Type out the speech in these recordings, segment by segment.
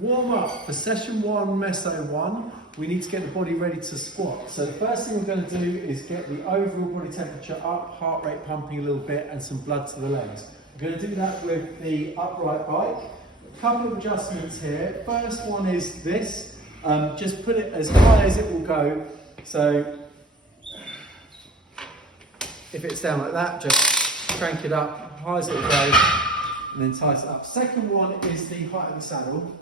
Warm up for session 1, Meso 1. We need to get the body ready to squat. So the first thing we're going to do is get the overall body temperature up, heart rate pumping a little bit, and some blood to the legs. We're going to do that with the upright bike. A couple of adjustments here. First one is this. Just put it as high as it will go. So if it's down like that, just crank it up, high as it will go, and then tighten it up. Second one is the height of the saddle.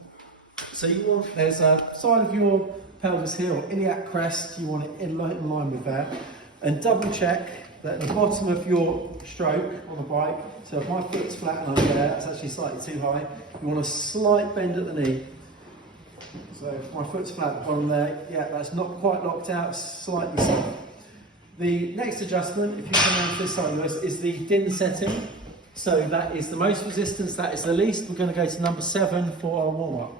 So you want, there's a side of your pelvis here, or iliac crest, you want it in line with that. And double check that at the bottom of your stroke on the bike, so if my foot's flat and I'm there, that's actually slightly too high, you want a slight bend at the knee. So if my foot's flat at the bottom there, yeah, that's not quite locked out, slightly so. The next adjustment, if you come around to this side of us, is the DIN setting. So that is the most resistance, that is the least. We're going to go to number 7 for our warm-up.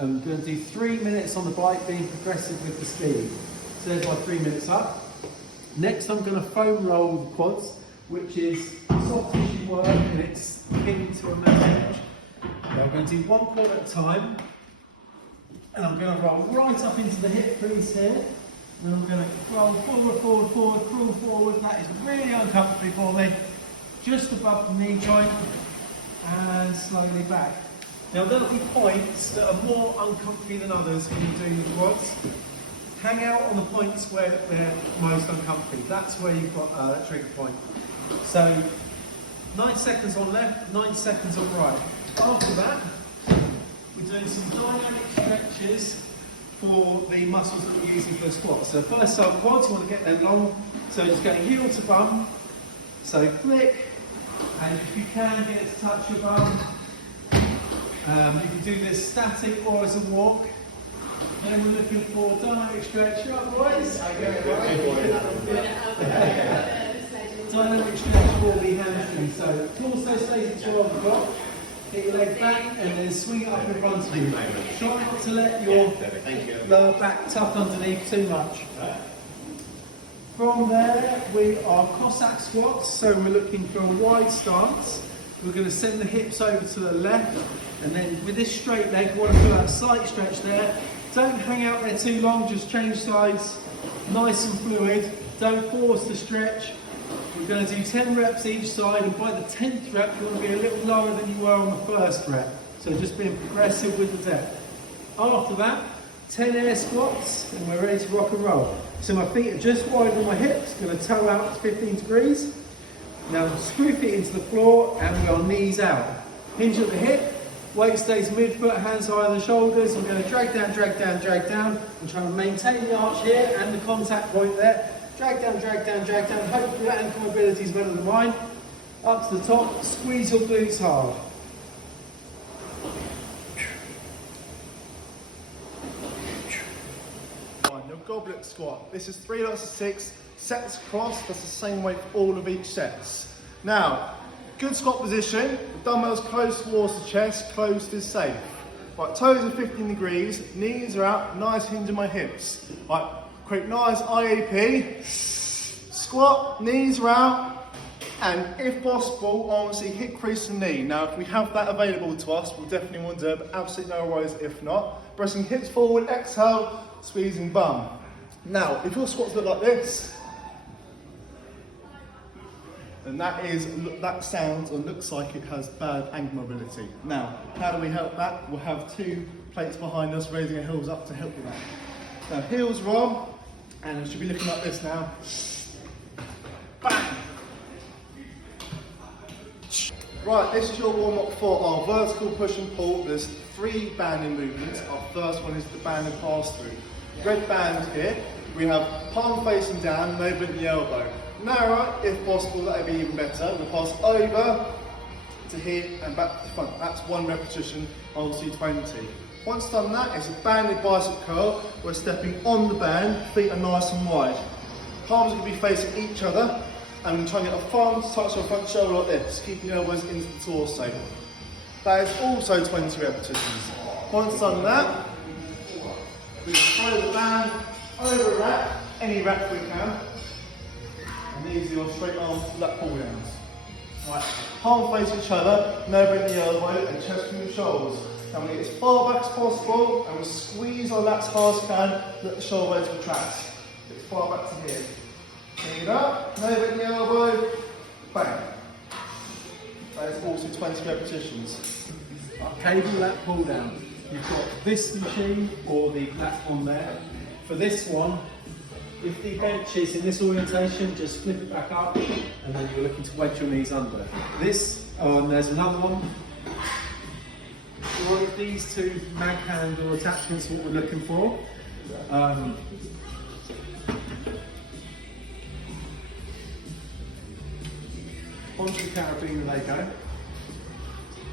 I'm going to do 3 minutes on the bike, being progressive with the speed. So there's my 3 minutes up. Next I'm going to foam roll the quads, which is soft tissue work and it's pinned to a metal edge. Now I'm going to do 1 quad at a time. And I'm going to roll right up into the hip crease here. And I'm going to roll forward, crawl forward. That is really uncomfortable for me. Just above the knee joint and slowly back. Now there'll be points that are more uncomfortable than others when you're doing the quads. Hang out on the points where they're most uncomfortable. That's where you've got a trigger point. So 9 seconds on left, 9 seconds on right. After that, we're doing some dynamic stretches for the muscles that we're using for the squats. So first our quads, you want to get them long. So just going heel to bum. So flick, and if you can get it to touch your bum. You can do this static or as a walk. Then we're looking for dynamic stretch. You up, boys? Dynamic stretch for the hamstring. So torso stays at 12 o'clock. Get your leg back and then swing it up in front of you. Try not to let your lower back tuck underneath too much. From there, we are Cossack squats. So we're looking for a wide stance. We're going to send the hips over to the left, and then with this straight leg, we want to feel that slight stretch there. Don't hang out there too long, just change sides, nice and fluid. Don't force the stretch. We're going to do 10 reps each side, and by the 10th rep, you want to be a little lower than you were on the first rep. So just being progressive with the depth. After that, 10 air squats, and we're ready to rock and roll. So my feet are just wide on my hips, going to toe out to 15 degrees. Now screw feet into the floor and we are knees out. Hinge at the hip, weight stays mid-foot, hands higher than shoulders. I'm going to drag down, drag down, drag down. I'm trying to maintain the arch here and the contact point there. Drag down, drag down, drag down. Hopefully that ankle mobility is better than mine. Up to the top, squeeze your glutes hard. Your goblet squat. This is 3 lots of 6. Sets across, that's the same weight for all of each sets. Now, good squat position, the dumbbells close towards the chest, closed is safe. Right, toes are 15 degrees, knees are out, nice hinge in my hips. Right, quick nice IAP, squat, knees are out, and if possible, obviously hip crease and knee. Now, if we have that available to us, we'll definitely want to do it, but absolutely no worries if not. Pressing hips forward, exhale, squeezing bum. Now, if your squats look like this, and that sounds or looks like it has bad ankle mobility. Now, how do we help that? We'll have 2 plates behind us, raising our heels up to help with that. Now, heels are on, and it should be looking like this now. Bang! Right, this is your warm-up for our vertical push and pull. There's 3 banding movements. Our first one is the band and pass-through. Red band here, we have palm facing down, no bend the elbow. Narrow, if possible, that would be even better. We'll pass over to here and back to the front. That's 1 repetition, obviously 20. Once done that, it's a banded bicep curl. We're stepping on the band, feet are nice and wide. Palms are going to be facing each other, and we're trying to get our palms to touch our front shoulder like this, keeping the elbows into the torso. That is also 20 repetitions. Once done that, we throw the band over a rack, any rack we can. And these are your straight arm lat pull downs. Right, palm face each other, no bend the elbow, and chest from the shoulders. And we get as far back as possible, and we squeeze our lats hard as can, let the shoulder blades retract. Get as far back to here. Bring it up, no bend the elbow, bang. That is also 20 repetitions. Cable lat pull down. You've got this machine or the platform there. For this one, if the bench is in this orientation, just flip it back up and then you're looking to wedge your knees under. This, and there's another one. One of these two mag handle attachments, what we're looking for. Onto the carabiner they go.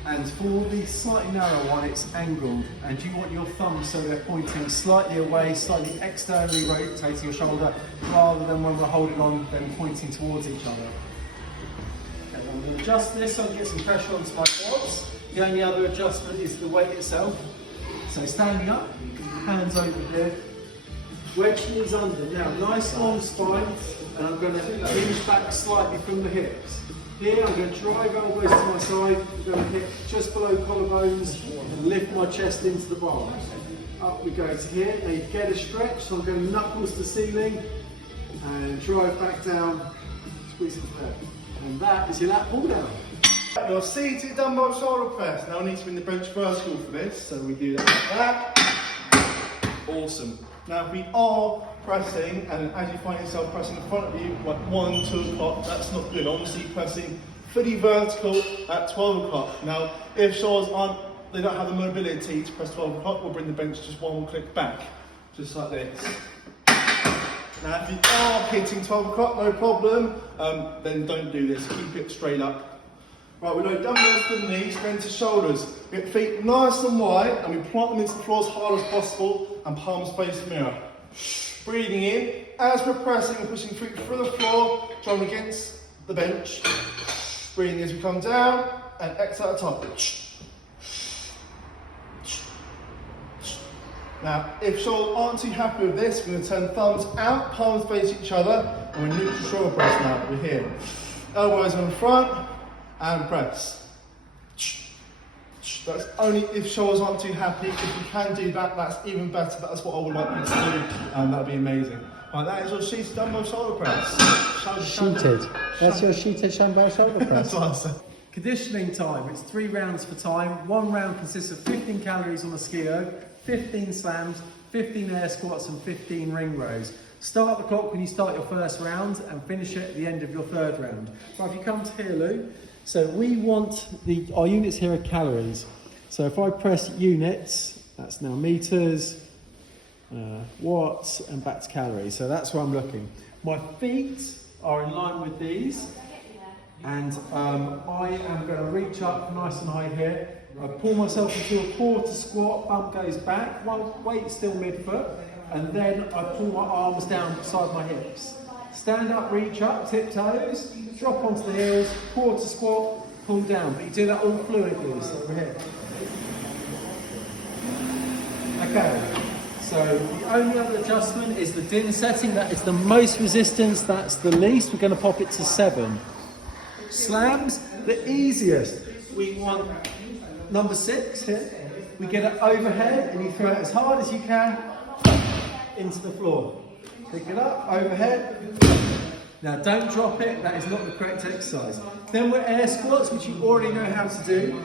And for the slightly narrow one, it's angled, and you want your thumbs so they're pointing slightly away, slightly externally rotating your shoulder, rather than when we're holding on, then pointing towards each other. Okay, I'm going to adjust this so I get some pressure onto my quads. The only other adjustment is the weight itself. So standing up, hands over here, wedge knees under. Now, nice long spine, and I'm going to hinge back slightly from the hips. Here I'm going to drive elbows to my side, I'm going to hit just below collarbones and lift my chest into the bar. Up we go to here, now you get a stretch, so I'm going knuckles to ceiling and drive back down, squeeze it there. And that is your lat pull down. Your seated dumbbell shoulder press. Now I need to bring the bench vertical for this, so we do that like that. Awesome. Now if we are pressing, and as you find yourself pressing in front of you, like 1, 2 o'clock, that's not good. Obviously pressing fully vertical at 12 o'clock. Now if shoulders they don't have the mobility to press 12 o'clock, we'll bring the bench just one click back, just like this. Now if you are hitting 12 o'clock, no problem, then don't do this, keep it straight up. Right, we load dumbbells to the knees, then to shoulders. We get feet nice and wide, and we plant them into the floor as hard as possible, and palms face the mirror. Breathing in, as we're pressing and pushing feet through the floor, drawing against the bench. Breathing as we come down, and exhale at the top. Now, if shoulders aren't too happy with this, we're going to turn thumbs out, palms face each other, and we're neutral shoulder press now. We're here. Elbows on the front, and press. That's only if shoulders aren't too happy. If you can do that, that's even better. That's what I would like you to do, and that'd be amazing. Right, that is your sheeted dumbbell shoulder press. Sheeted. That's your sheeted dumbbell shoulder press. That's what I said. Conditioning time. It's 3 rounds for time. 1 round consists of 15 calories on a ski erg, 15 slams, 15 air squats, and 15 ring rows. Start the clock when you start your first round and finish it at the end of your 3rd round. Right, if you come to here, Lou. So we want our units here are calories. So if I press units, that's now meters, watts, and back to calories. So that's where I'm looking. My feet are in line with these, and I am going to reach up nice and high here. I pull myself into a quarter squat, bump goes back, one weight still mid-foot, and then I pull my arms down beside my hips. Stand up, reach up, tiptoes, drop onto the heels, quarter squat, pull down. But you do that all fluidly, so over here. Okay, so the only other adjustment is the din setting. That is the most resistance, that's the least. We're going to pop it to 7. Slams, the easiest. We want number 6 here. We get it overhead and you throw it as hard as you can into the floor. Pick it up, overhead. Now don't drop it, that is not the correct exercise. Then we're air squats, which you already know how to do.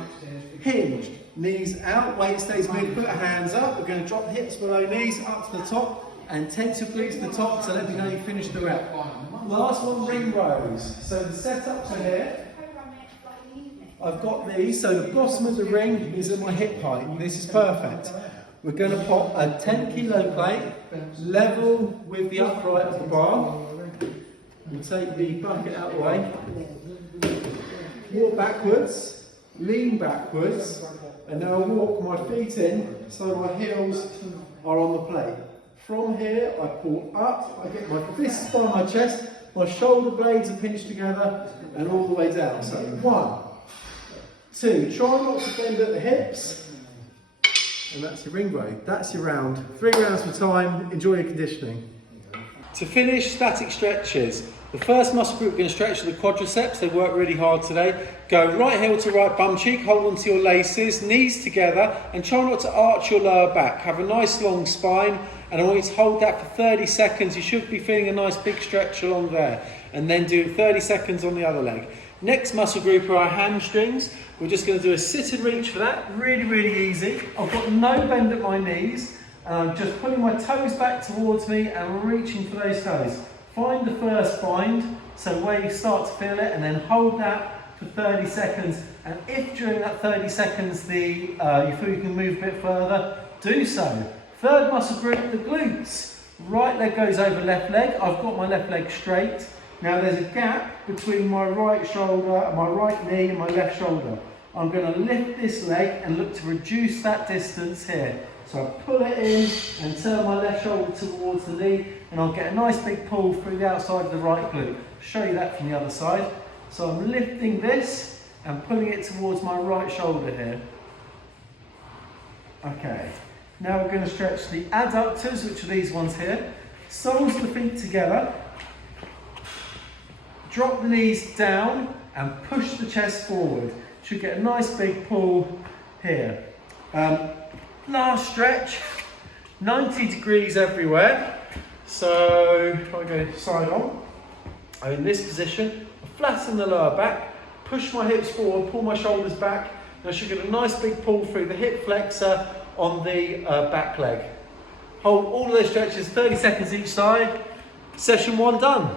Hinged, knees out, weight stays mid-foot, hands up. We're going to drop the hips below knees, up to the top, and tense your glutes to the top to let me know you finished the rep. Last one, ring rows. So the setups are here. I've got these, so the bottom of the ring is at my hip height. This is perfect. We're going to pop a 10 kilo plate, level with the upright of the bar. We'll take the bucket out of the way. Walk backwards, lean backwards, and now I'll walk my feet in so my heels are on the plate. From here, I pull up, I get my fists by my chest, my shoulder blades are pinched together, and all the way down. So 1, 2, try not to bend at the hips. And that's your ring row. That's your round. 3 rounds for time. Enjoy your conditioning. To finish static stretches, The first muscle group we're going to stretch are the quadriceps. They work really hard today. Go right heel to right bum cheek, hold onto your laces, knees together, and try not to arch your lower back. Have a nice long spine, and I want you to hold that for 30 seconds. You should be feeling a nice big stretch along there. And then do 30 seconds on the other leg. Next muscle group are our hamstrings. We're just going to do a sit and reach for that. Really, really easy. I've got no bend at my knees, and I'm just pulling my toes back towards me and reaching for those toes. Find the first bind, so where you start to feel it, and then hold that for 30 seconds. And if during that 30 seconds you feel you can move a bit further, do so. Third muscle group, the glutes. Right leg goes over left leg. I've got my left leg straight. Now there's a gap between my right shoulder, my right knee and my left shoulder. I'm going to lift this leg and look to reduce that distance here. So I pull it in and turn my left shoulder towards the knee, and I'll get a nice big pull through the outside of the right glute. Show you that from the other side. So I'm lifting this and pulling it towards my right shoulder here. Okay, now we're going to stretch the adductors, which are these ones here. Soles of the feet together. Drop the knees down and push the chest forward. Should get a nice big pull here. Last stretch, 90 degrees everywhere. So if I go side on, I'm in this position, flatten the lower back, push my hips forward, pull my shoulders back, and I should get a nice big pull through the hip flexor on the back leg. Hold all of those stretches, 30 seconds each side. Session 1 done.